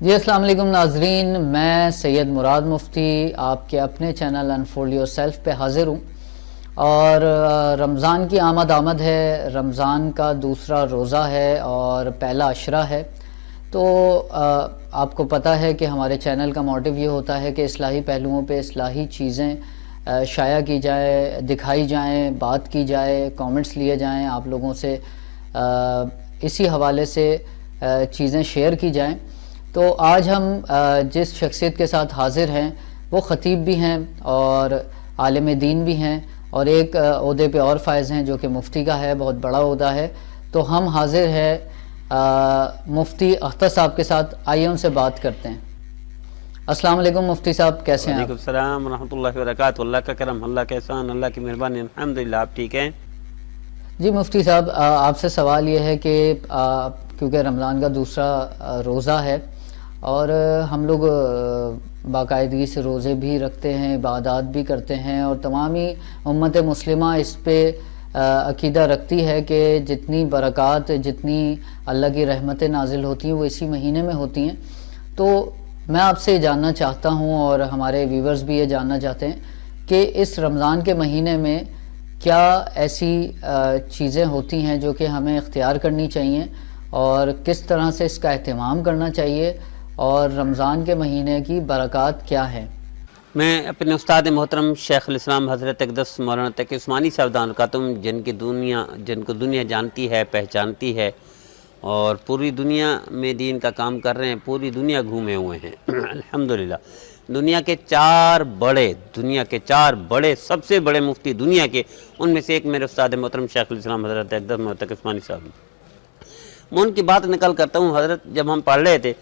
جی السلام علیکم ناظرین، میں سید مراد مفتی آپ کے اپنے چینل انفولڈ یور سیلف پہ حاضر ہوں، اور رمضان کی آمد ہے۔ رمضان کا دوسرا روزہ ہے اور پہلا عشرہ ہے، تو آپ کو پتہ ہے کہ ہمارے چینل کا موٹیو یہ ہوتا ہے کہ اصلاحی پہلوؤں پہ اصلاحی چیزیں شائع کی جائے، دکھائی جائیں، بات کی جائے، کامنٹس لیے جائیں، آپ لوگوں سے اسی حوالے سے چیزیں شیئر کی جائیں۔ تو آج ہم جس شخصیت کے ساتھ حاضر ہیں وہ خطیب بھی ہیں اور عالم دین بھی ہیں، اور ایک عہدے پہ اور فائز ہیں جو کہ مفتی کا ہے، بہت بڑا عہدہ ہے۔ تو ہم حاضر ہیں مفتی اختر صاحب کے ساتھ، آئیے ان سے بات کرتے ہیں۔ السلام علیکم مفتی صاحب، کیسے ہیں آپ؟ وعلیکم السلام ورحمۃ اللہ وبرکاتہ۔ اللہ کا کرم، اللہ کا احسان، اللہ کی مہربانی، الحمدللہ۔ آپ ٹھیک ہیں؟ جی مفتی صاحب، آپ سے سوال یہ ہے کہ کیونکہ رمضان کا دوسرا روزہ ہے اور ہم لوگ باقاعدگی سے روزے بھی رکھتے ہیں، عبادات بھی کرتے ہیں، اور تمامی امت مسلمہ اس پہ عقیدہ رکھتی ہے کہ جتنی برکات، جتنی اللہ کی رحمتیں نازل ہوتی ہیں وہ اسی مہینے میں ہوتی ہیں۔ تو میں آپ سے جاننا چاہتا ہوں اور ہمارے ویورز بھی یہ جاننا چاہتے ہیں کہ اس رمضان کے مہینے میں کیا ایسی چیزیں ہوتی ہیں جو کہ ہمیں اختیار کرنی چاہیے، اور کس طرح سے اس کا اہتمام کرنا چاہیے، اور رمضان کے مہینے کی برکات کیا ہے؟ میں اپنے استاد محترم شیخ الاسلام حضرت اقدس مولانا تقی عثمانی صاحب دامت برکاتہم، جن کو دنیا جانتی ہے، پہچانتی ہے، اور پوری دنیا میں دین کا کام کر رہے ہیں، پوری دنیا گھومے ہوئے ہیں الحمدللہ۔ دنیا کے چار بڑے سب سے بڑے مفتی دنیا کے، ان میں سے ایک میرے استاد محترم شیخ الاسلام حضرت اقدس مولانا تقی عثمانی صاحب۔ میں ان کی بات نقل کرتا ہوں۔ حضرت جب ہم پڑھ رہے تھے،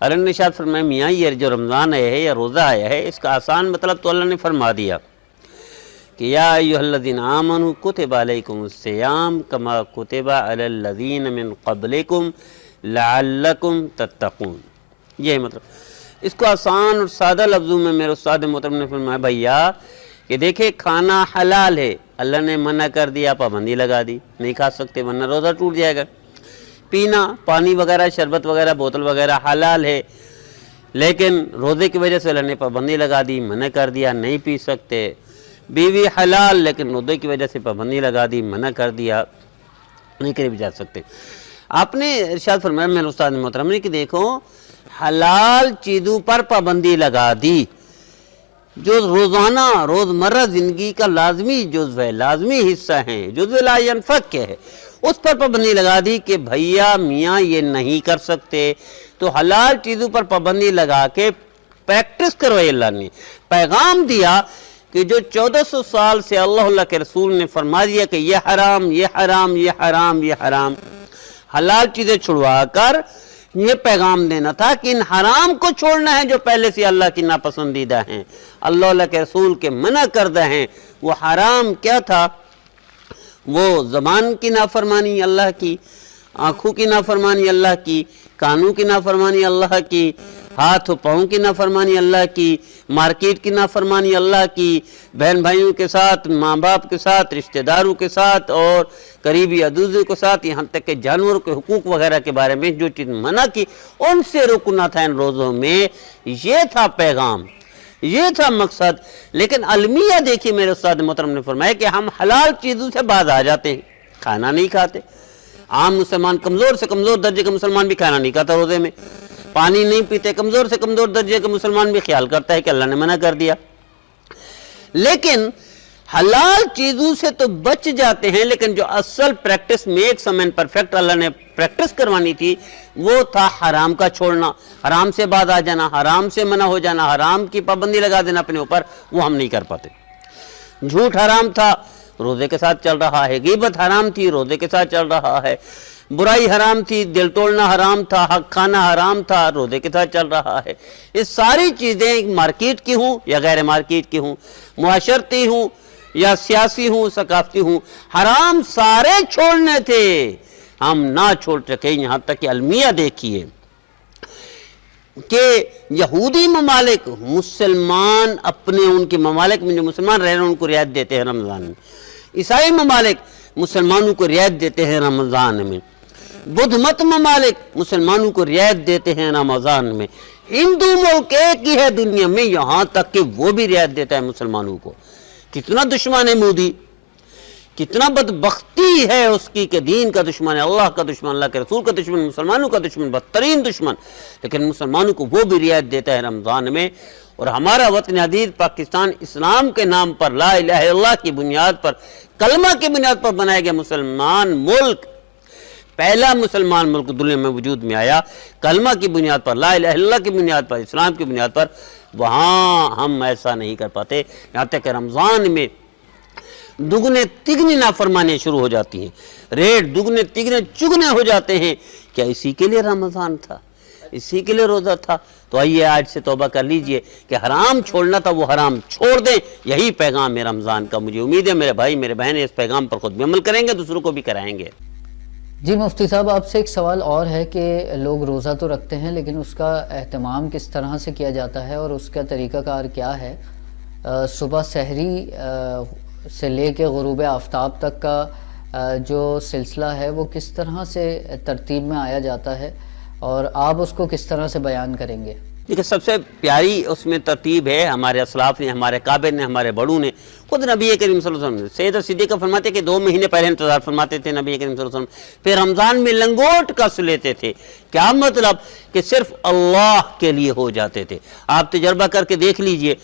اللہ نے ارشاد فرمایا، میاں یہ جو رمضان آیا ہے یا روزہ آیا ہے، اس کا آسان مطلب تو اللہ نے فرما دیا کہ یا ایھا الذین آمنوا کتب علیکم الصیام کما کتب علی الذین من قبلکم لعلکم تتقون۔ یہ ہے مطلب۔ اس کو آسان اور سادہ لفظوں میں میرے استاد محترم نے فرمایا، بھیا کہ دیکھیں کھانا حلال ہے، اللہ نے منع کر دیا، پابندی لگا دی، نہیں کھا سکتے ورنہ روزہ ٹوٹ جائے گا۔ پینا، پانی وغیرہ، شربت وغیرہ، بوتل وغیرہ حلال ہے، لیکن روزے کی وجہ سے اللہ نے پابندی لگا دی، منع کر دیا، نہیں پی سکتے۔ بیوی حلال، لیکن روزے کی وجہ سے پابندی لگا دی، منع کر دیا، نہیں قریب جا سکتے۔ آپ نے ارشاد فرمایا میرے استاد محترم نے کہ دیکھو حلال چیزوں پر پابندی لگا دی، جو روزانہ روزمرہ زندگی کا لازمی جزو ہے، لازمی حصہ ہیں، جزو لا ینفک ہے، اس پر پابندی لگا دی کہ بھیا میاں یہ نہیں کر سکتے، تو حلال چیزوں پر پابندی لگا کے پریکٹس کرو۔ اللہ نے پیغام دیا کہ جو 1400 سال سے اللہ کے رسول نے فرما دیا کہ یہ حرام، یہ حرام، یہ حرام، یہ حرام، حلال چیزیں چھڑوا کر یہ پیغام دینا تھا کہ ان حرام کو چھوڑنا ہے جو پہلے سے اللہ کی ناپسندیدہ ہیں، اللہ کے رسول کے منع کردہ ہیں۔ وہ حرام کیا تھا؟ وہ زبان کی نافرمانی اللہ کی، آنکھوں کی نافرمانی اللہ کی، کانوں کی نافرمانی اللہ کی، ہاتھ و پاؤں کی نافرمانی اللہ کی، مارکیٹ کی نافرمانی اللہ کی، بہن بھائیوں کے ساتھ، ماں باپ کے ساتھ، رشتہ داروں کے ساتھ، اور قریبی عزیزوں کے ساتھ، یہاں تک کہ جانوروں کے حقوق وغیرہ کے بارے میں جو چیز منع کی ان سے رکنا تھا ان روزوں میں۔ یہ تھا پیغام، یہ تھا مقصد۔ لیکن المیہ دیکھیے میرے استاد محترم نے فرمایا کہ ہم حلال چیزوں سے باز آ جاتے ہیں، کھانا نہیں کھاتے۔ عام مسلمان، کمزور سے کمزور درجے کا مسلمان بھی کھانا نہیں کھاتا روزے میں، پانی نہیں پیتے، کمزور سے کمزور درجے کا مسلمان بھی خیال کرتا ہے کہ اللہ نے منع کر دیا، لیکن حلال چیزوں سے تو بچ جاتے ہیں۔ لیکن جو اصل practice makes a man perfect اللہ نے پریکٹس کروانی تھی وہ تھا حرام کا چھوڑنا، حرام سے باز آ جانا، حرام سے منع ہو جانا، حرام کی پابندی لگا دینا اپنے اوپر، وہ ہم نہیں کر پاتے۔ جھوٹ حرام تھا، روزے کے ساتھ چل رہا ہے، غیبت حرام تھی، روزے کے ساتھ چل رہا ہے، برائی حرام تھی، دل توڑنا حرام تھا، حق کھانا حرام تھا، روزے کے ساتھ چل رہا ہے۔ یہ ساری چیزیں مارکیٹ کی ہوں یا غیر مارکیٹ کی ہوں، معاشرتی ہوں یا سیاسی ہوں، ثقافتی ہوں، حرام سارے چھوڑنے تھے، ہم نہ چھوڑ سکے۔ یہاں تک کہ المیہ دیکھیے کہ یہودی ممالک مسلمان اپنے ان کے ممالک میں جو مسلمان رہ رہے ہیں ان کو رعایت دیتے ہیں رمضان میں، عیسائی ممالک مسلمانوں کو رعایت دیتے ہیں رمضان میں، بدھ مت ممالک مسلمانوں کو رعایت دیتے ہیں رمضان میں، ہندو ملک ایک ہی ہے دنیا میں یہاں تک کہ وہ بھی رعایت دیتا ہے مسلمانوں کو۔ کتنا دشمن ہے مودی، کتنا بدبختی ہے اس کی کہ دین کا دشمن ہے، اللہ کا دشمن، اللہ کے رسول کا دشمن، مسلمانوں کا دشمن، بدترین دشمن، لیکن مسلمانوں کو وہ بھی رعایت دیتا ہے رمضان میں۔ اور ہمارا وطن عزیز پاکستان اسلام کے نام پر، لا الہ الا اللہ کی بنیاد پر، کلمہ کی بنیاد پر بنایا گیا مسلمان ملک، پہلا مسلمان ملک دنیا میں وجود میں آیا کلمہ کی بنیاد پر، لا الہ الا اللہ کی بنیاد پر، اسلام کی بنیاد پر، وہاں ہم ایسا نہیں کر پاتے۔ یہاں تک کہ رمضان میں دگنے تگنے نافرمانیاں شروع ہو جاتی ہیں، ریٹ دگنے تگنے چگنے ہو جاتے ہیں۔ کیا اسی کے لیے رمضان تھا؟ اسی کے لیے روزہ تھا؟ تو آئیے آج سے توبہ کر لیجئے کہ حرام چھوڑنا تھا وہ حرام چھوڑ دیں، یہی پیغام ہے رمضان کا۔ مجھے امید ہے میرے بھائی میرے بہنیں اس پیغام پر خود بھی عمل کریں گے، دوسروں کو بھی کرائیں گے۔ جی مفتی صاحب، آپ سے ایک سوال اور ہے کہ لوگ روزہ تو رکھتے ہیں لیکن اس کا اہتمام کس طرح سے کیا جاتا ہے اور اس کا طریقہ کار کیا ہے؟ صبح سحری سے لے کے غروب آفتاب تک کا جو سلسلہ ہے وہ کس طرح سے ترتیب میں آیا جاتا ہے اور آپ اس کو کس طرح سے بیان کریں گے؟ دیکھیں سب سے پیاری اس میں ترتیب ہے ہمارے اسلاف نے، ہمارے کعبے نے، ہمارے بڑوں نے، خود نبی کریم صلی اللہ علیہ وسلم نے۔ سیدہ صدیقہ فرماتے کہ 2 مہینے پہلے انتظار فرماتے تھے نبی کریم صلی اللہ علیہ وسلم، پھر رمضان میں لنگوٹ کس لیتے تھے۔ کیا مطلب؟ کہ صرف اللہ کے لیے ہو جاتے تھے۔ آپ تجربہ کر کے دیکھ لیجئے،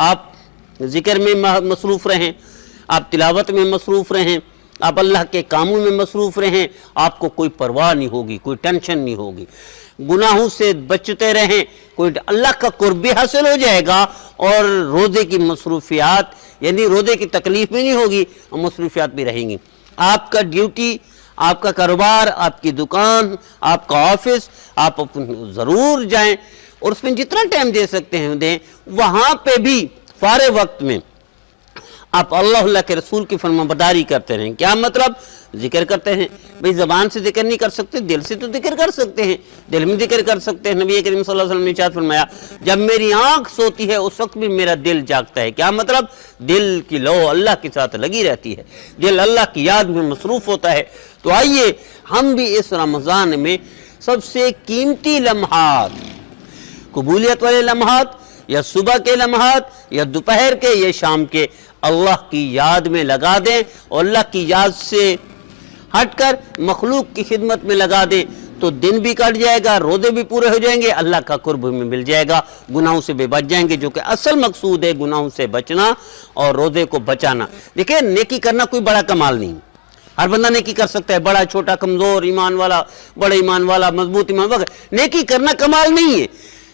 آپ ذکر میں مصروف رہیں، آپ تلاوت میں مصروف رہیں، آپ اللہ کے کاموں میں مصروف رہیں، آپ کو کوئی پرواہ نہیں ہوگی، کوئی ٹینشن نہیں ہوگی، گناہوں سے بچتے رہیں، کوئی اللہ کا قرب بھی حاصل ہو جائے گا اور روزے کی مصروفیات یعنی روزے کی تکلیف بھی نہیں ہوگی اور مصروفیات بھی رہیں گی۔ آپ کا ڈیوٹی، آپ کا کاروبار، آپ کی دکان، آپ کا آفس، آپ ضرور جائیں اور اس میں جتنا ٹائم دے سکتے ہیں دیں۔ وہاں پہ بھی فارغ وقت میں آپ اللہ کے رسول کی فرما برداری کرتے رہیں۔ کیا مطلب؟ ذکر کرتے ہیں۔ بھئی زبان سے ذکر نہیں کر سکتے، دل سے تو ذکر کر سکتے ہیں، دل میں ذکر کر سکتے ہیں۔ نبی کریم صلی اللہ علیہ وسلم نے ارشاد فرمایا جب میری آنکھ سوتی ہے اس وقت بھی میرا دل جاگتا ہے۔ کیا مطلب؟ دل کی لو اللہ کے ساتھ لگی رہتی ہے، دل اللہ کی یاد میں مصروف ہوتا ہے۔ تو آئیے ہم بھی اس رمضان میں سب سے قیمتی لمحات، قبولیت والے لمحات، یا صبح کے لمحات یا دوپہر کے یا شام کے، اللہ کی یاد میں لگا دیں اور اللہ کی یاد سے ہٹ کر مخلوق کی خدمت میں لگا دیں تو دن بھی کٹ جائے گا، روزے بھی پورے ہو جائیں گے، اللہ کا قرب میں مل جائے گا، گناہوں سے بھی بچ جائیں گے، جو کہ اصل مقصود ہے گناہوں سے بچنا اور روزے کو بچانا۔ دیکھیں نیکی کرنا کوئی بڑا کمال نہیں، ہر بندہ نیکی کر سکتا ہے، بڑا چھوٹا، کمزور ایمان والا، بڑا ایمان والا، مضبوط ایمان والا، نیکی کرنا کمال نہیں ہے،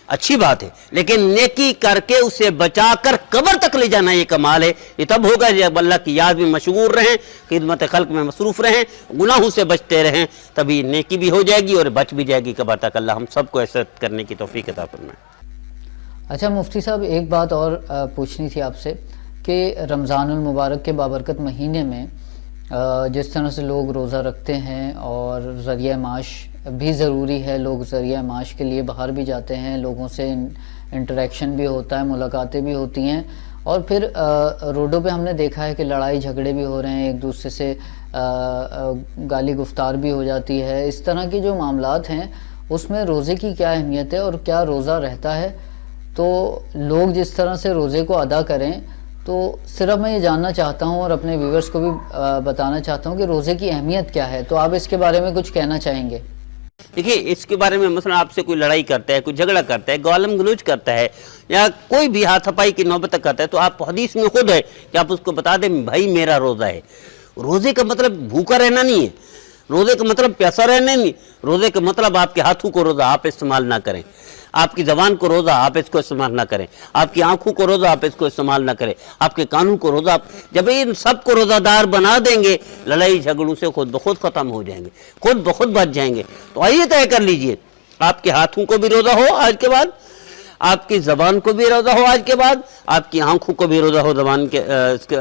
اچھی بات ہے، لیکن نیکی کر کے اسے بچا کر قبر تک لے جانا یہ کمال ہے۔ یہ تب ہوگا جب اللہ کی یاد میں مشغول رہیں، خدمت خلق میں مصروف رہیں، گناہوں سے بچتے رہیں، تبھی نیکی بھی ہو جائے گی اور بچ بھی جائے گی قبر تک۔ اللہ ہم سب کو ایسا کرنے کی توفیق عطا فرمائے۔ اچھا مفتی صاحب، ایک بات اور پوچھنی تھی آپ سے کہ رمضان المبارک کے بابرکت مہینے میں جس طرح سے لوگ روزہ رکھتے ہیں اور ذریعہ معاش بھی ضروری ہے، لوگ ذریعہ معاش کے لیے باہر بھی جاتے ہیں، لوگوں سے انٹریکشن بھی ہوتا ہے، ملاقاتیں بھی ہوتی ہیں، اور پھر روڈوں پہ ہم نے دیکھا ہے کہ لڑائی جھگڑے بھی ہو رہے ہیں، ایک دوسرے سے گالی گفتار بھی ہو جاتی ہے۔ اس طرح کی جو معاملات ہیں اس میں روزے کی کیا اہمیت ہے اور کیا روزہ رہتا ہے؟ تو لوگ جس طرح سے روزے کو ادا کریں، تو صرف میں یہ جاننا چاہتا ہوں اور اپنے ویورز کو بھی بتانا چاہتا ہوں کہ روزے کی اہمیت کیا ہے، تو آپ اس کے بارے میں کچھ کہنا چاہیں گے؟ دیکھیے اس کے بارے میں مثلا آپ سے کوئی لڑائی کرتا ہے، کوئی جھگڑا کرتا ہے، گالم گلوچ کرتا ہے یا کوئی بھی ہاتھ ہپائی کی نوبت تک کرتا ہے، تو آپ حدیث میں خود ہے کہ آپ اس کو بتا دیں بھائی میرا روزہ ہے۔ روزے کا مطلب بھوکا رہنا نہیں ہے، روزے کا مطلب پیاسا رہنا نہیں، روزے کا مطلب آپ کے ہاتھوں کو روزہ آپ استعمال نہ کریں، آپ کی زبان کو روزہ آپ اس کو استعمال نہ کریں، آپ کی آنکھوں کو روزہ آپ اس کو استعمال نہ کریں، آپ کے کانوں کو روزہ جب ان سب کو روزہ دار بنا دیں گے، لڑائی جھگڑوں سے خود بخود ختم ہو جائیں گے، خود بخود بچ جائیں گے۔ تو آئیے طے کر لیجئے، آپ کے ہاتھوں کو بھی روزہ ہو آج کے بعد، آپ کی زبان کو بھی روزہ ہو آج کے بعد، آپ کی آنکھوں کو بھی روزہ ہو زبان کے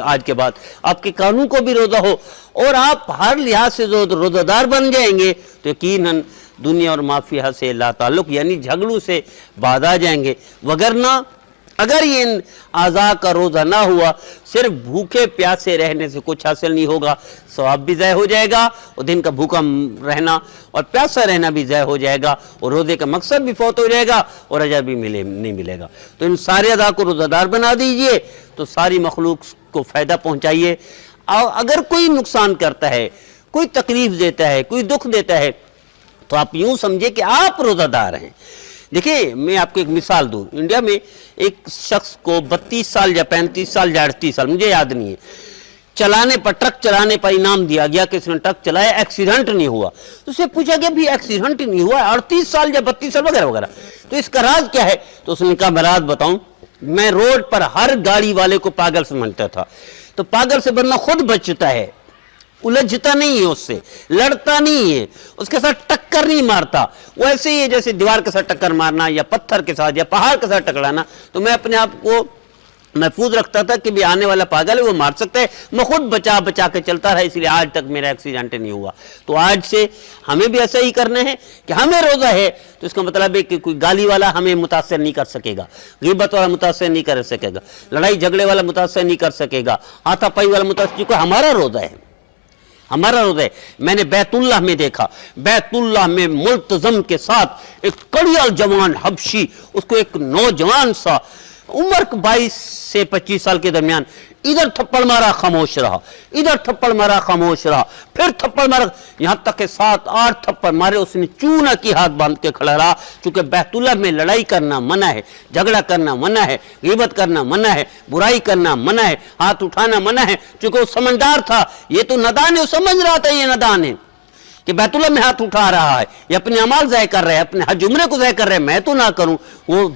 آج کے بعد، آپ کے کانوں کو بھی روزہ ہو، اور آپ ہر لحاظ سے روزہ دار بن جائیں گے تو یقیناً دنیا اور مافیہ سے لا تعلق یعنی جھگڑوں سے باز آ جائیں گے۔ وگرنہ اگر یہ ان اعضاء کا روزہ نہ ہوا، صرف بھوکے پیاسے رہنے سے کچھ حاصل نہیں ہوگا، ثواب بھی ضائع ہو جائے گا، اور دن کا بھوکا رہنا اور پیاسا رہنا بھی ضائع ہو جائے گا، اور روزے کا مقصد بھی فوت ہو جائے گا، اور اجر بھی نہیں ملے گا۔ تو ان سارے اعضاء کو روزہ دار بنا دیجئے، تو ساری مخلوق کو فائدہ پہنچائیے۔ اور اگر کوئی نقصان کرتا ہے، کوئی تکلیف دیتا ہے، کوئی دکھ دیتا ہے، تو آپ یوں سمجھے کہ آپ روزہ دار ہیں۔ دیکھیں میں آپ کو ایک مثال دوں، انڈیا میں ایک شخص کو 32 سال یا 35 سال یا 38 سال مجھے یاد نہیں ہے، ٹرک چلانے پر انعام دیا گیا کہ اس نے ٹرک چلایا، ایکسیڈنٹ نہیں ہوا۔ تو اسے پوچھا گیا بھی ایکسیڈنٹ نہیں ہوا، 38 سال یا 32 سال وغیرہ وغیرہ، تو اس کا راز کیا ہے؟ تو اس نے کہا میں راز بتاؤں، میں روڈ پر ہر گاڑی والے کو پاگل سمجھتا تھا، تو پاگل سے بندہ خود بچتا ہے، الجھتا نہیں ہے، اس سے لڑتا نہیں ہے، اس کے ساتھ ٹکر نہیں مارتا۔ وہ ایسے ہی ہے جیسے دیوار کے ساتھ ٹکر مارنا یا پتھر کے ساتھ یا پہاڑ کے ساتھ ٹکرانا۔ تو میں اپنے آپ کو محفوظ رکھتا تھا کہ بھی آنے والا پاگل ہے، وہ مار سکتا ہے، میں خود بچا کے چلتا رہا، اس لیے آج تک میرا ایکسیڈنٹ نہیں ہوا۔ تو آج سے ہمیں بھی ایسا ہی کرنا ہے کہ ہمیں روزہ ہے تو اس کا مطلب ہے کہ کوئی گالی والا ہمیں متاثر نہیں کر سکے گا، غیبت والا متاثر نہیں کر سکے گا، لڑائی جھگڑے والا متاثر نہیں کر سکے گا، ہاتھا پائی والا متاثر، کیونکہ ہمارا روزہ ہے، ہمارا روزہ ہے۔ میں نے بیت اللہ میں دیکھا، بیت اللہ میں ملتزم کے ساتھ ایک کڑیال جوان حبشی، اس کو ایک نوجوان سا عمر 22 سے 25 سال کے درمیان، ادھر تھپڑ مارا خاموش رہا، ادھر تھپڑ مارا خاموش رہا، پھر تھپڑ مارا، یہاں تک کہ 7-8 تھپڑ مارے، اس نے چونہ کی ہاتھ باندھ کے کھڑا رہا، چونکہ بیت اللہ میں لڑائی کرنا منع ہے، جھگڑا کرنا منع ہے، غیبت کرنا منع ہے، برائی کرنا منع ہے، ہاتھ اٹھانا منع ہے، چونکہ وہ سمجھدار تھا، یہ تو نادان ہے، وہ سمجھ رہا تھا یہ نادان ہے کہ بیت اللہ میں ہاتھ اٹھا رہا ہے، یہ اپنے اعمال ضائع کر رہے ہیں، اپنے حج عمرے کو ضائع کر رہے ہیں، میں تو نہ کروں۔ وہ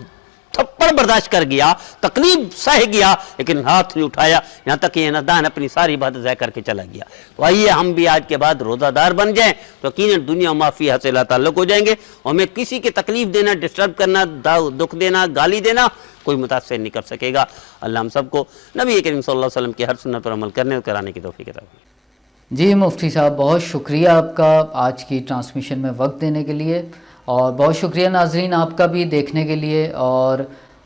تھپڑ برداشت کر گیا، تکلیف سہ گیا، لیکن ہاتھ نہیں اٹھایا، یہاں تک کہ یہ نادان اپنی ساری بات ضائع کر کے چلا گیا۔ تو آئیے ہم بھی آج کے بعد روزہ دار بن جائیں، تو یقیناً دنیا معافیہ سے اللہ تعلق ہو جائیں گے، اور ہمیں کسی کی تکلیف دینا، ڈسٹرب کرنا، دکھ دینا، گالی دینا کوئی متاثر نہیں کر سکے گا۔ اللہ ہم سب کو نبی کریم صلی اللہ علیہ وسلم کی ہر سنت پر عمل کرنے اور کرانے کی توفیق عطا فرمائے۔ جی مفتی صاحب بہت شکریہ آپ کا آج کی ٹرانسمیشن میں وقت دینے کے لیے، اور بہت شکریہ ناظرین آپ کا بھی دیکھنے کے لیے، اور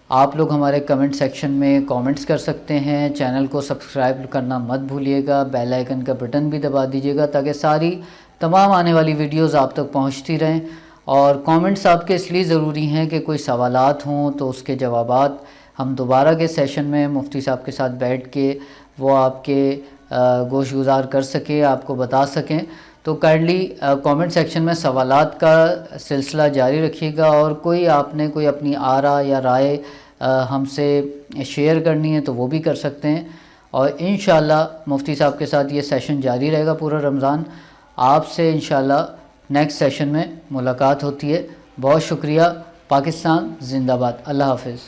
آپ لوگ ہمارے کمنٹ سیکشن میں کامنٹس کر سکتے ہیں، چینل کو سبسکرائب کرنا مت بھولیے گا، بیل آئیکن کا بٹن بھی دبا دیجیے گا تاکہ ساری تمام آنے والی ویڈیوز آپ تک پہنچتی رہیں۔ اور کامنٹس آپ کے اس لیے ضروری ہیں کہ کوئی سوالات ہوں تو اس کے جوابات ہم دوبارہ کے سیشن میں مفتی صاحب کے ساتھ بیٹھ کے وہ آپ کے گوش گزار کر سکیں، آپ کو بتا سکیں۔ تو کائنڈلی کامنٹ سیکشن میں سوالات کا سلسلہ جاری رکھیے گا، اور کوئی آپ نے کوئی اپنی آرا یا رائے ہم سے شیئر کرنی ہے تو وہ بھی کر سکتے ہیں، اور انشاءاللہ مفتی صاحب کے ساتھ یہ سیشن جاری رہے گا پورا رمضان۔ آپ سے انشاءاللہ نیکسٹ سیشن میں ملاقات ہوتی ہے۔ بہت شکریہ۔ پاکستان زندہ باد۔ اللہ حافظ۔